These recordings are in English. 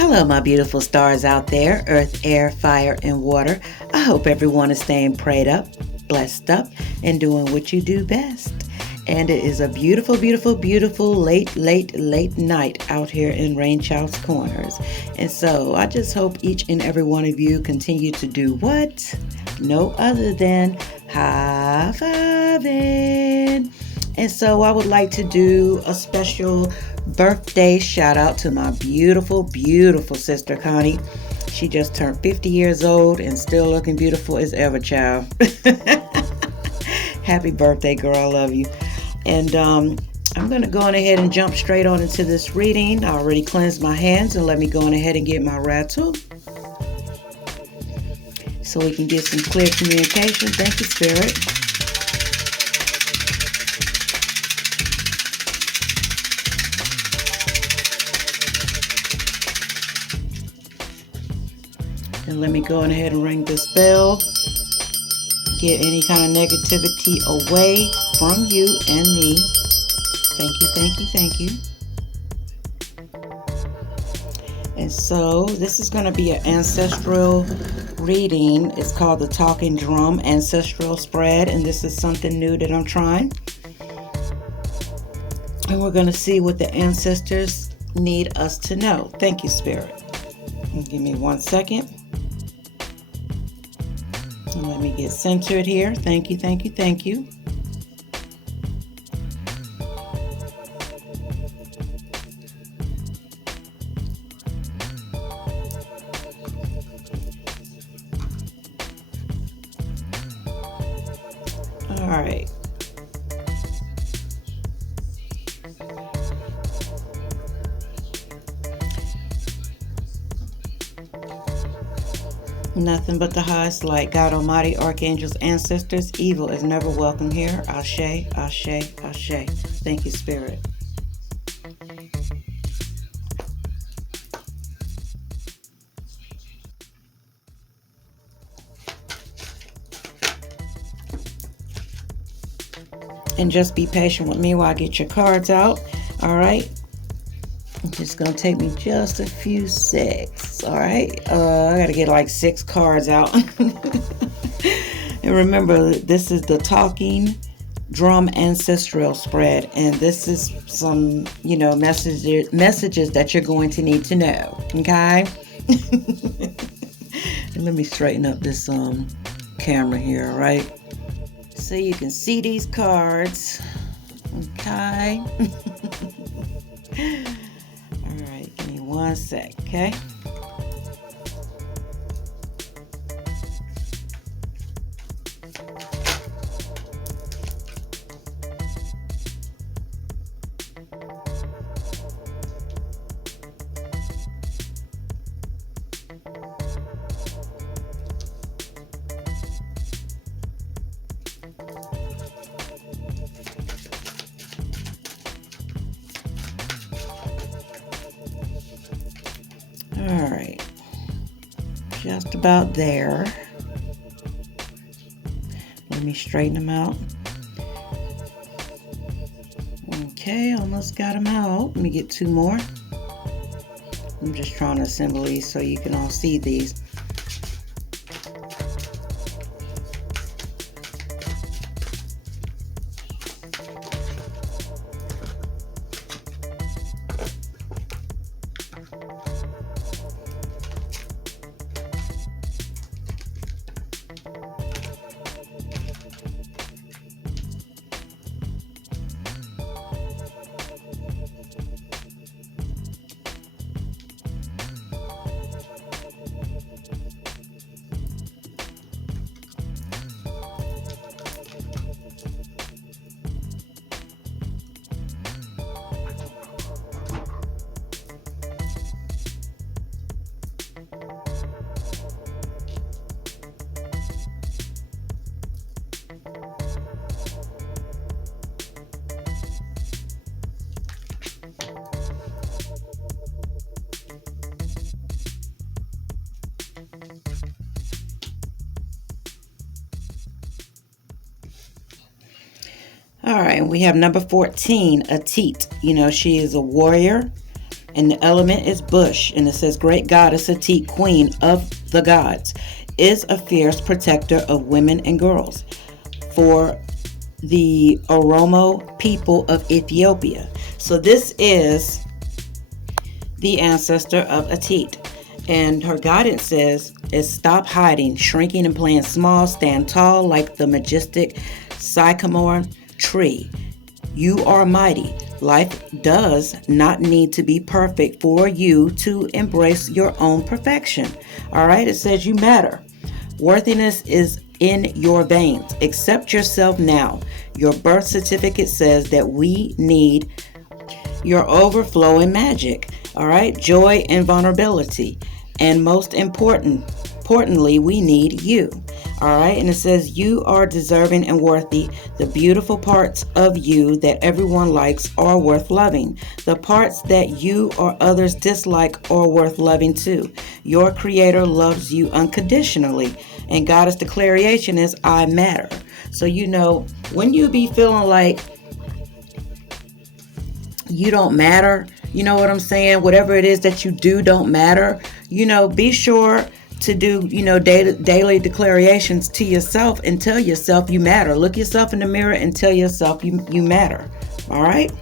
Hello, my beautiful stars out there, earth, air, fire, and water. I hope everyone is staying prayed up, blessed up, and doing what you do best. And it is a beautiful, beautiful, beautiful late night out here in RainChildz Kornerz. And so I just hope each and every one of you continue to do what? No other than high-fiving. And so I would like to do a special birthday shout out to my beautiful, beautiful sister Connie. She just turned 50 years old and still looking beautiful as ever, child. Happy birthday, girl. I love you. And I'm going to go on ahead and jump straight on into this reading. I already cleansed my hands, and let me go on ahead and get my rattle so we can get some clear communication. Thank you, Spirit. And let me go on ahead and ring this bell. Get any kind of negativity away from you and me. Thank you, thank you, thank you. And so this is going to be an ancestral reading. It's called the Talking Drum Ancestral Spread. And this is something new that I'm trying. And we're going to see what the ancestors need us to know. Thank you, Spirit. Give me 1 second. And let me get centered here. Thank you, thank you, thank you. All right. Nothing but the highest light. God Almighty, archangels, ancestors, evil is never welcome here. Ashe, Ashe, Ashe. Thank you, Spirit. And just be patient with me while I get your cards out. All right. It's just going to take me just a few secs. All right. I got to get like 6 cards out. And remember, this is the Talking Drum Ancestral Spread. And this is some, messages that you're going to need to know. Okay. And let me straighten up this camera here. All right. So you can see these cards. Okay. All right, give me 1 sec, okay? All right, just about there. Let me straighten them out. Okay, almost got them out. Let me get 2 more. I'm just trying to assemble these so you can all see these. All right, we have number 14, Atit. She is a warrior. And the element is bush. And it says, great goddess Atit, queen of the gods, is a fierce protector of women and girls for the Oromo people of Ethiopia. So this is the ancestor of Atit. And her guidance says, is stop hiding, shrinking and playing small, stand tall like the majestic sycamore tree. You are mighty. Life does not need to be perfect for you to embrace your own perfection. All right, it says you matter. Worthiness is in your veins. Accept yourself now. Your birth certificate says that we need your overflowing magic. All right, joy and vulnerability. And most importantly, we need you. All right, and it says you are deserving and worthy. The beautiful parts of you that everyone likes are worth loving. The parts that you or others dislike are worth loving too. Your creator loves you unconditionally. And Goddess declaration is, I matter. So, when you be feeling like you don't matter, you know what I'm saying? Whatever it is that you do don't matter. Be sure to do, daily declarations to yourself and tell yourself you matter. Look yourself in the mirror and tell yourself you matter. All right.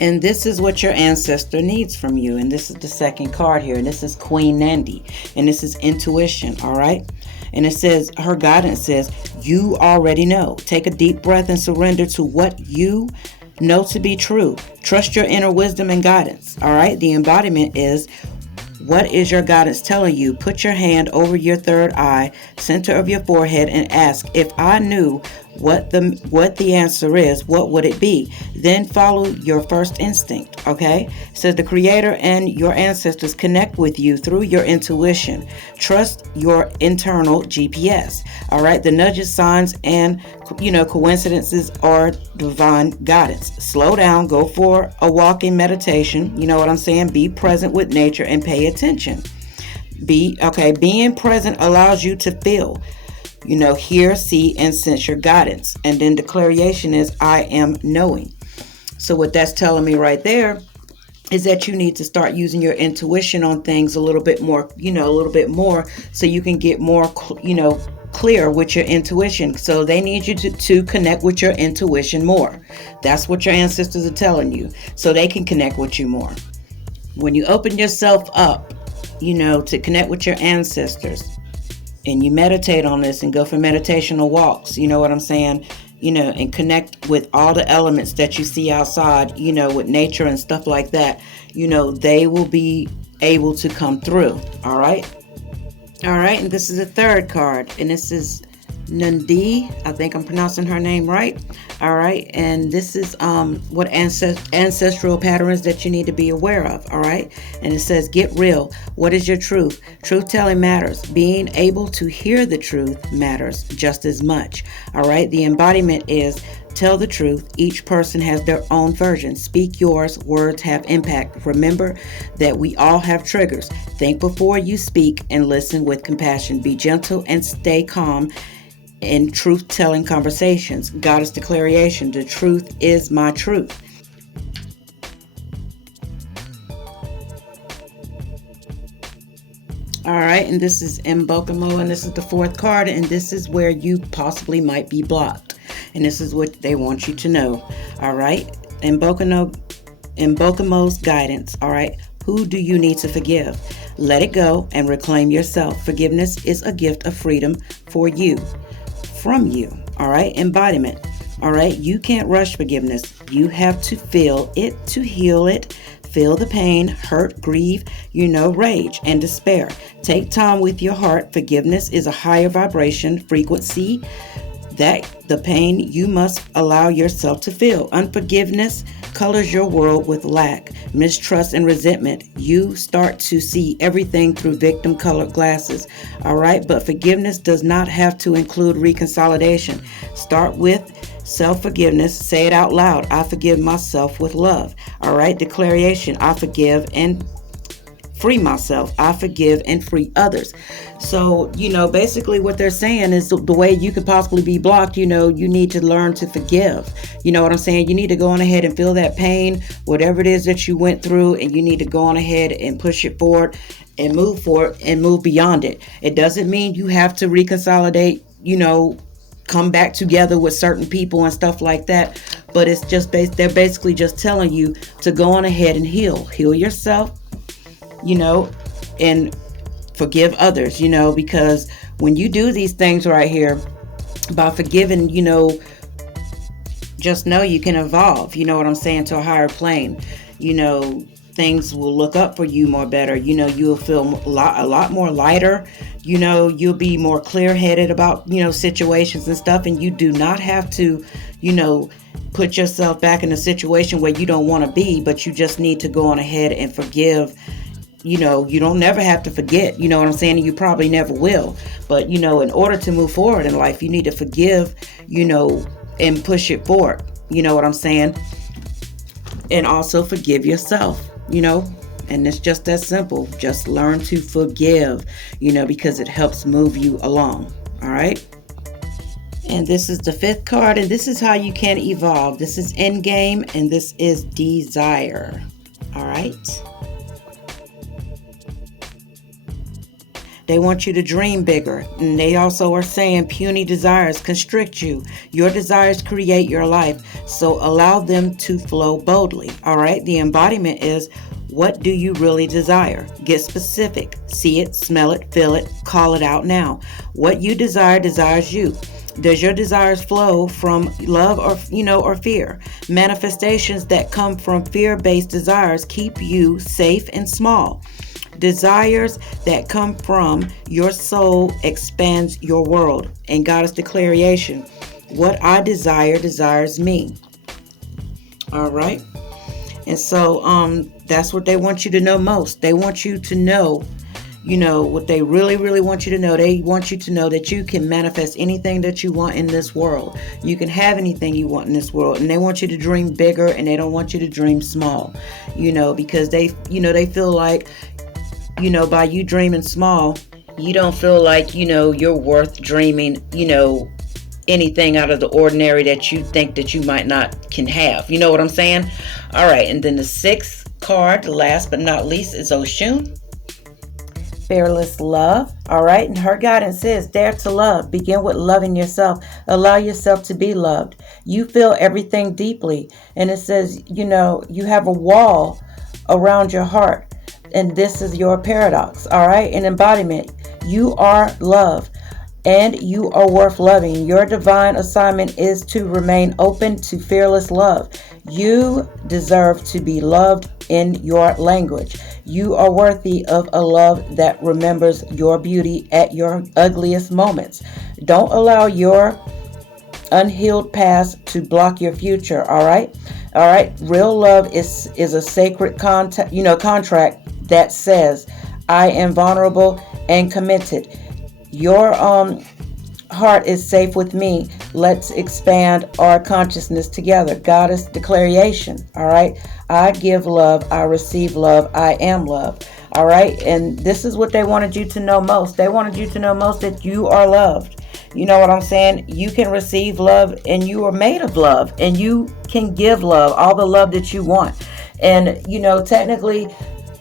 And this is what your ancestor needs from you. And this is the second card here. And this is Queen Nandi. And this is intuition. All right. And it says, her guidance says, you already know. Take a deep breath and surrender to what you know to be true. Trust your inner wisdom and guidance. All right. The embodiment is, what is your guidance telling you? Put your hand over your third eye, center of your forehead, and ask, if I knew what the answer is, what would it be? Then follow your first instinct. Okay? It says the creator and your ancestors connect with you through your intuition. Trust your internal GPS. All right? The nudges, signs, and coincidences are divine guidance. Slow down, go for a walk in meditation. You know what I'm saying? Be present with nature and pay attention. Being present allows you to feel, hear, see, and sense your guidance. And then declaration is, I am knowing. So what that's telling me right there is that you need to start using your intuition on things a little bit more, so you can get more, clear with your intuition. So they need you to connect with your intuition more. That's what your ancestors are telling you, so they can connect with you more. When you open yourself up, to connect with your ancestors, and you meditate on this and go for meditational walks, you know what I'm saying? And connect with all the elements that you see outside, with nature and stuff like that, they will be able to come through. All right. All right. And this is the third card. And this is Nandi. I think I'm pronouncing her name right. All right. And this is what ancestral patterns that you need to be aware of. All right. And it says, get real. What is your truth? Truth telling matters. Being able to hear the truth matters just as much. All right. The embodiment is, tell the truth. Each person has their own version. Speak yours. Words have impact. Remember that we all have triggers. Think before you speak and listen with compassion. Be gentle and stay calm in truth-telling conversations. Goddess declaration, the truth is my truth. All right, and this is Mbokamo, and this is the fourth card, and this is where you possibly might be blocked. And this is what they want you to know. All right, Mbokamo's guidance. All right, who do you need to forgive? Let it go and reclaim yourself. Forgiveness is a gift of freedom for you. From you. All right. Embodiment. All right. You can't rush forgiveness. You have to feel it to heal it. Feel the pain, hurt, grieve, rage and despair. Take time with your heart. Forgiveness is a higher vibration frequency that the pain you must allow yourself to feel. Unforgiveness colors your world with lack, mistrust, and resentment. You start to see everything through victim-colored glasses. All right, but forgiveness does not have to include reconciliation. Start with self-forgiveness. Say it out loud. I forgive myself with love. All right, declaration. I forgive and free myself. I forgive and free others. So, basically what they're saying is the way you could possibly be blocked, you need to learn to forgive. You know what I'm saying? You need to go on ahead and feel that pain, whatever it is that you went through, and you need to go on ahead and push it forward and move forward and move beyond it. It doesn't mean you have to reconsolidate, come back together with certain people and stuff like that. But it's just they're basically just telling you to go on ahead and heal yourself, and forgive others, because when you do these things right here, by forgiving, just know you can evolve, what I'm saying, to a higher plane. Things will look up for you more better. You'll feel a lot more lighter. You'll be more clear-headed about, situations and stuff. And you do not have to, put yourself back in a situation where you don't want to be, but you just need to go on ahead and forgive. You don't never have to forget, what I'm saying? And you probably never will. But, in order to move forward in life, you need to forgive, and push it forward. You know what I'm saying? And also forgive yourself, and it's just that simple. Just learn to forgive, because it helps move you along. All right. And this is the 5th card, and this is how you can evolve. This is endgame, and this is desire. All right. They want you to dream bigger. And they also are saying puny desires constrict you. Your desires create your life. So allow them to flow boldly. All right. The embodiment is, what do you really desire? Get specific. See it, smell it, feel it, call it out now. What you desire desires you. Does your desires flow from love or fear? Manifestations that come from fear-based desires keep you safe and small. Desires that come from your soul expands your world. And Goddess declaration, what I desire desires me. All right. And so that's what they want you to know most. They want you to know, what they really, really want you to know. They want you to know that you can manifest anything that you want in this world. You can have anything you want in this world. And they want you to dream bigger, and they don't want you to dream small, because they feel like, by you dreaming small, you don't feel like, you're worth dreaming, anything out of the ordinary that you think that you might not can have. You know what I'm saying? All right. And then the 6th card, last but not least, is Oshun. Fearless love. All right. And her guidance says, dare to love. Begin with loving yourself. Allow yourself to be loved. You feel everything deeply. And it says, you have a wall around your heart. And this is your paradox. All right. An embodiment. You are love. And you are worth loving. Your divine assignment is to remain open to fearless love. You deserve to be loved in your language. You are worthy of a love that remembers your beauty at your ugliest moments. Don't allow your unhealed past to block your future. All right. All right. Real love is a sacred contract that says, I am vulnerable and committed. Your heart is safe with me. Let's expand our consciousness together. Goddess declaration. All right. I give love. I receive love. I am love. All right. And this is what they wanted you to know most. They wanted you to know most that you are loved. You know what I'm saying? You can receive love, and you are made of love, and you can give love, all the love that you want. And, technically,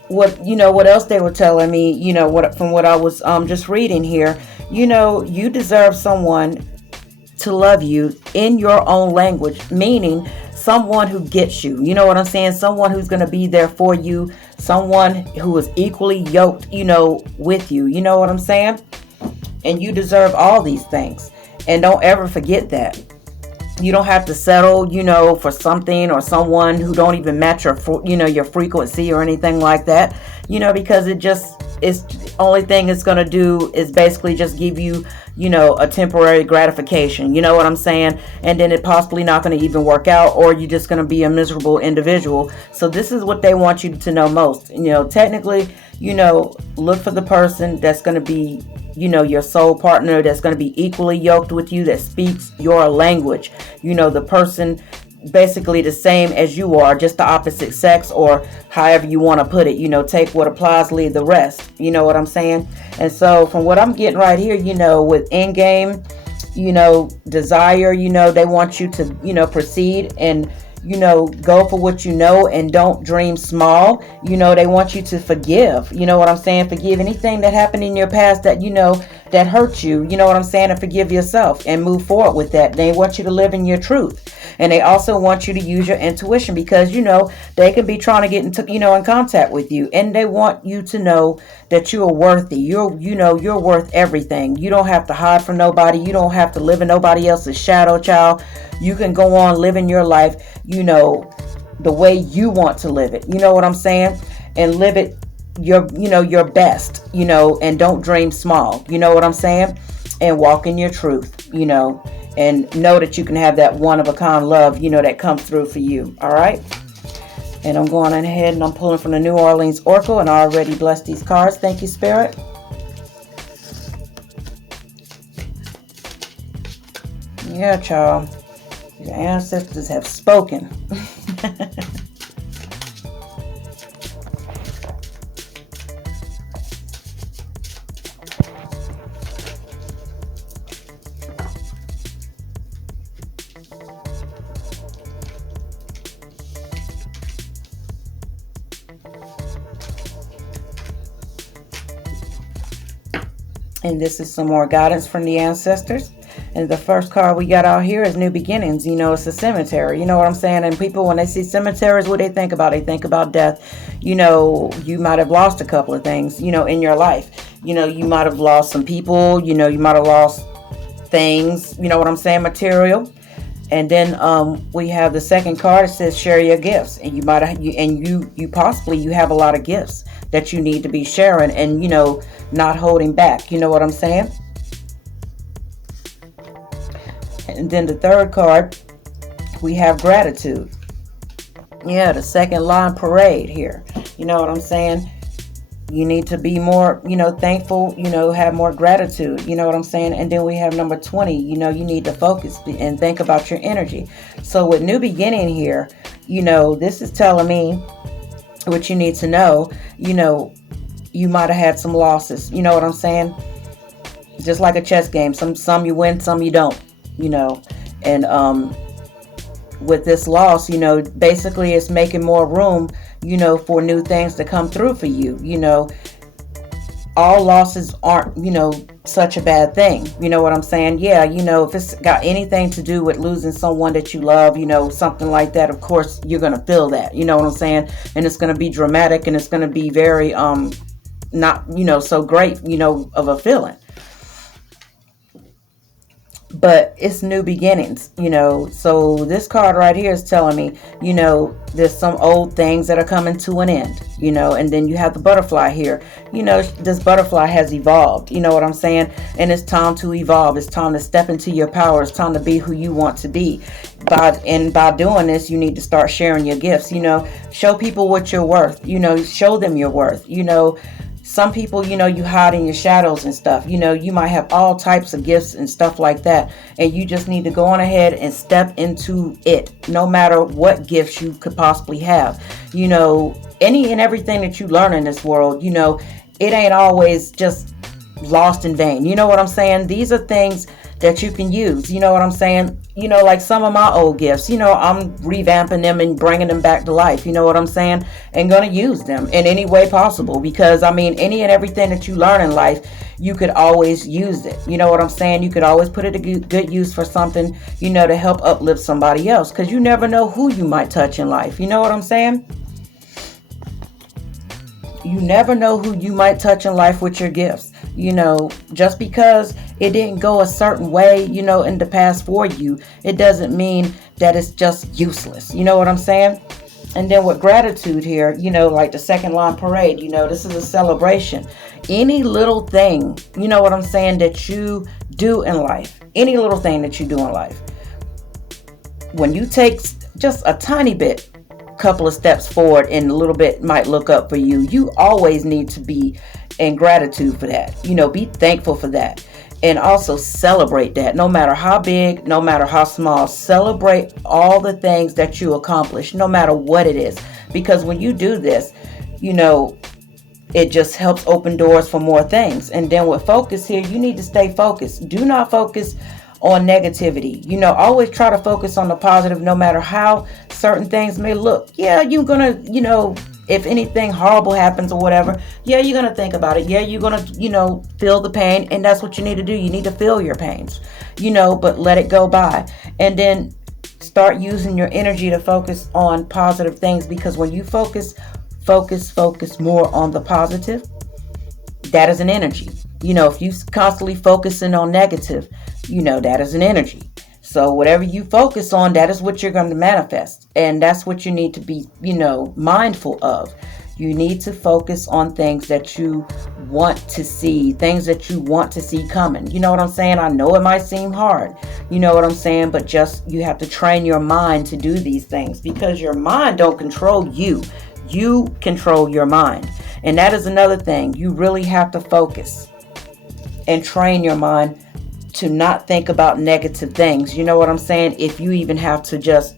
what else they were telling me, from what I was just reading here, you deserve someone to love you in your own language, meaning someone who gets you. You know what I'm saying? Someone who's going to be there for you, someone who is equally yoked, with you. You know what I'm saying? And you deserve all these things. And don't ever forget that. You don't have to settle, for something or someone who don't even match your frequency or anything like that, because it's the only thing it's going to do is basically just give you, a temporary gratification. You know what I'm saying? And then it possibly not going to even work out, or you're just going to be a miserable individual. So this is what they want you to know most. Technically, look for the person that's going to be, your soul partner, that's going to be equally yoked with you, that speaks your language. The person basically the same as you are, just the opposite sex, or however you want to put it. Take what applies, leave the rest. You know what I'm saying? And so from what I'm getting right here, with in-game, desire, they want you to, proceed and, go for what and don't dream small. They want you to forgive. You know what I'm saying? Forgive anything that happened in your past that, that hurt you. You know what I'm saying? And forgive yourself and move forward with that. They want you to live in your truth. And they also want you to use your intuition, because, they can be trying to get into, in contact with you. And they want you to know that you are worthy. You're worth everything. You don't have to hide from nobody. You don't have to live in nobody else's shadow, child. You can go on living your life, the way you want to live it. You know what I'm saying? And live it your best, and don't dream small. You know what I'm saying? And walk in your truth, and know that you can have that one of a kind love, that comes through for you. All right. And I'm going ahead and I'm pulling from the New Orleans Oracle, and I already blessed these cards. Thank you, Spirit. Yeah, child. Your ancestors have spoken. And this is some more guidance from the ancestors. And the first card we got out here is New Beginnings. It's a cemetery. You know what I'm saying? And people, when they see cemeteries, what they think about? They think about death. You might have lost a couple of things, in your life. You might have lost some people. You might have lost things. You know what I'm saying? Material. And then we have the second card. It says share your gifts. And you might have, you possibly have a lot of gifts that you need to be sharing and, not holding back. You know what I'm saying? And then the third card, we have gratitude. Yeah, the second line parade here. You know what I'm saying? You need to be more, thankful, have more gratitude. You know what I'm saying? And then we have number 20, you need to focus and think about your energy. So with New Beginning here, this is telling me what you need to know. You might have had some losses. You know what I'm saying? Just like a chess game. Some you win, some you don't. And with this loss, basically it's making more room, for new things to come through for you. All losses aren't, such a bad thing. You know what I'm saying? Yeah, if it's got anything to do with losing someone that you love, something like that, of course, you're going to feel that. You know what I'm saying? And it's going to be dramatic, and it's going to be very, not, so great, of a feeling. But it's new beginnings, so this card right here is telling me, there's some old things that are coming to an end, and then you have the butterfly here. This butterfly has evolved, you know what I'm saying? And it's time to evolve. It's time to step into your power. It's time to be who you want to be. By doing this, you need to start sharing your gifts, show people what you're worth, show them your worth, Some people, you hide in your shadows and stuff. You might have all types of gifts and stuff like that. And you just need to go on ahead and step into it. No matter what gifts you could possibly have. Any and everything that you learn in this world, it ain't always just lost in vain. You know what I'm saying? These are things that you can use. You know what I'm saying? Like some of my old gifts, I'm revamping them and bringing them back to life. You know what I'm saying? And going to use them in any way possible, because any and everything that you learn in life, you could always use it. You know what I'm saying? You could always put it to good use for something, to help uplift somebody else, because you never know who you might touch in life. You know what I'm saying? You never know who you might touch in life with your gifts. Just because it didn't go a certain way, in the past for you, it doesn't mean that it's just useless. You know what I'm saying? And then with gratitude here, like the second line parade, this is a celebration. Any little thing, you know what I'm saying, that you do in life, any little thing that you do in life, when you take just a tiny bit, couple of steps forward and a little bit might look up for you, you always need to be in gratitude for that. Be thankful for that. And also celebrate that, no matter how big, no matter how small. Celebrate all the things that you accomplish, no matter what it is. Because when you do this, you know, it just helps open doors for more things. And then with focus here, you need to stay focused. Do not focus on negativity. You know, always try to focus on the positive, no matter how certain things may look. Yeah, you're gonna, you know, if anything horrible happens or whatever, yeah, you're gonna think about it. Yeah, you're gonna, you know, feel the pain, and that's what you need to do. You need to feel your pains, you know, but let it go by. And then start using your energy to focus on positive things, because when you focus more on the positive, that is an energy. You know, if you constantly focusing on negative, you know, that is an energy. So whatever you focus on, that is what you're going to manifest. And that's what you need to be, you know, mindful of. You need to focus on things that you want to see, things that you want to see coming. You know what I'm saying? I know it might seem hard, you know what I'm saying? But just, you have to train your mind to do these things, because your mind don't control you. You control your mind. And that is another thing. You really have to focus and train your mind to not think about negative things. You know what I'm saying? If you even have to just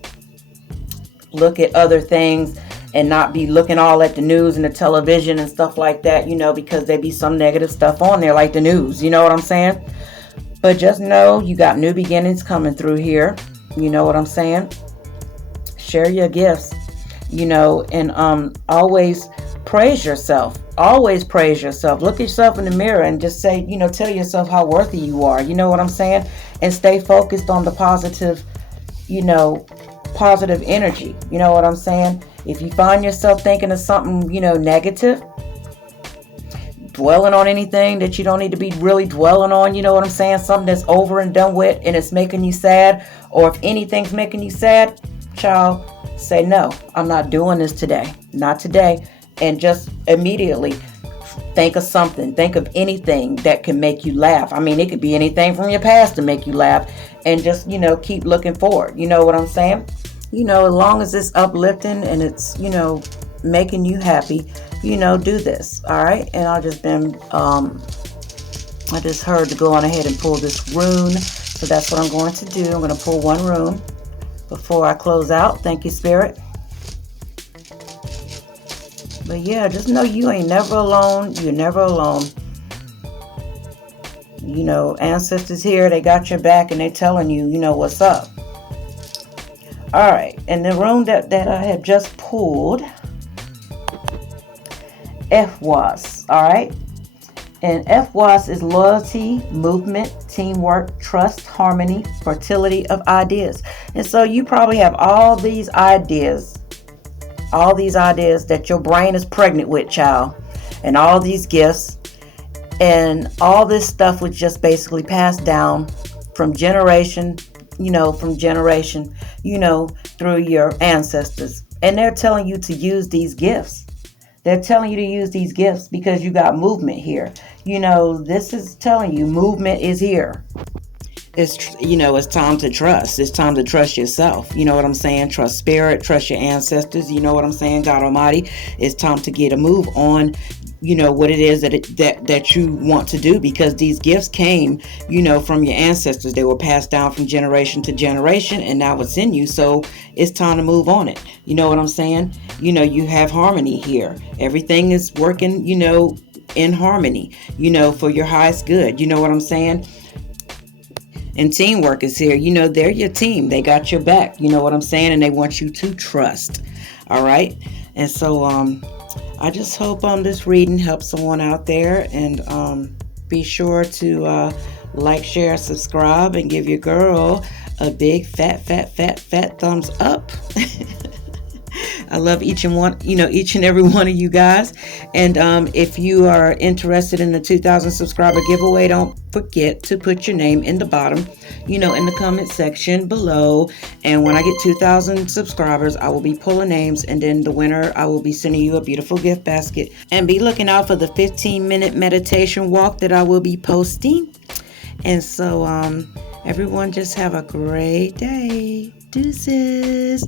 look at other things and not be looking all at the news and the television and stuff like that, you know, because there be some negative stuff on there like the news. You know what I'm saying? But just know you got new beginnings coming through here. You know what I'm saying? Share your gifts, you know, and always praise yourself. Always praise yourself. Look at yourself in the mirror and just say, you know, tell yourself how worthy you are. You know what I'm saying? And stay focused on the positive, you know, positive energy. You know what I'm saying? If you find yourself thinking of something, you know, negative, dwelling on anything that you don't need to be really dwelling on, you know what I'm saying? Something that's over and done with and it's making you sad, or if anything's making you sad, child, say, no, I'm not doing this today. Not today. And just immediately think of something. Think of anything that can make you laugh. I mean, it could be anything from your past to make you laugh. And just, you know, keep looking forward. You know what I'm saying? You know, as long as it's uplifting and it's, you know, making you happy, you know, do this. All right. And I just heard to go on ahead and pull this rune. So that's what I'm going to do. I'm going to pull one rune before I close out. Thank you, Spirit. But yeah, just know you ain't never alone. You're never alone. You know, ancestors here, they got your back and they're telling you, you know, what's up. All right. And the rune that I have just pulled, FWAS. All right. And FWAS is loyalty, movement, teamwork, trust, harmony, fertility of ideas. And so you probably have all these ideas that your brain is pregnant with, child, and all these gifts, and all this stuff was just basically passed down from generation, through your ancestors. And they're telling you to use these gifts. They're telling you to use these gifts because you got movement here. You know, this is telling you movement is here. It's, you know, it's time to trust. It's time to trust yourself. You know what I'm saying? Trust spirit, trust your ancestors. You know what I'm saying? God Almighty. It's time to get a move on, you know, what it is that you want to do, because these gifts came, you know, from your ancestors. They were passed down from generation to generation, and now it's in you. So it's time to move on it. You know what I'm saying? You know, you have harmony here. Everything is working, you know, in harmony, you know, for your highest good. You know what I'm saying? And teamwork is here. You know, they're your team. They got your back. You know what I'm saying? And they want you to trust. All right. And so I just hope this reading helps someone out there. And be sure to like, share, subscribe, and give your girl a big fat thumbs up. I love each and every one of you guys. And if you are interested in the 2,000 subscriber giveaway, don't forget to put your name in the bottom, you know, in the comment section below. And when I get 2,000 subscribers, I will be pulling names, and then the winner, I will be sending you a beautiful gift basket. And be looking out for the 15-minute meditation walk that I will be posting. And so everyone just have a great day. Deuces.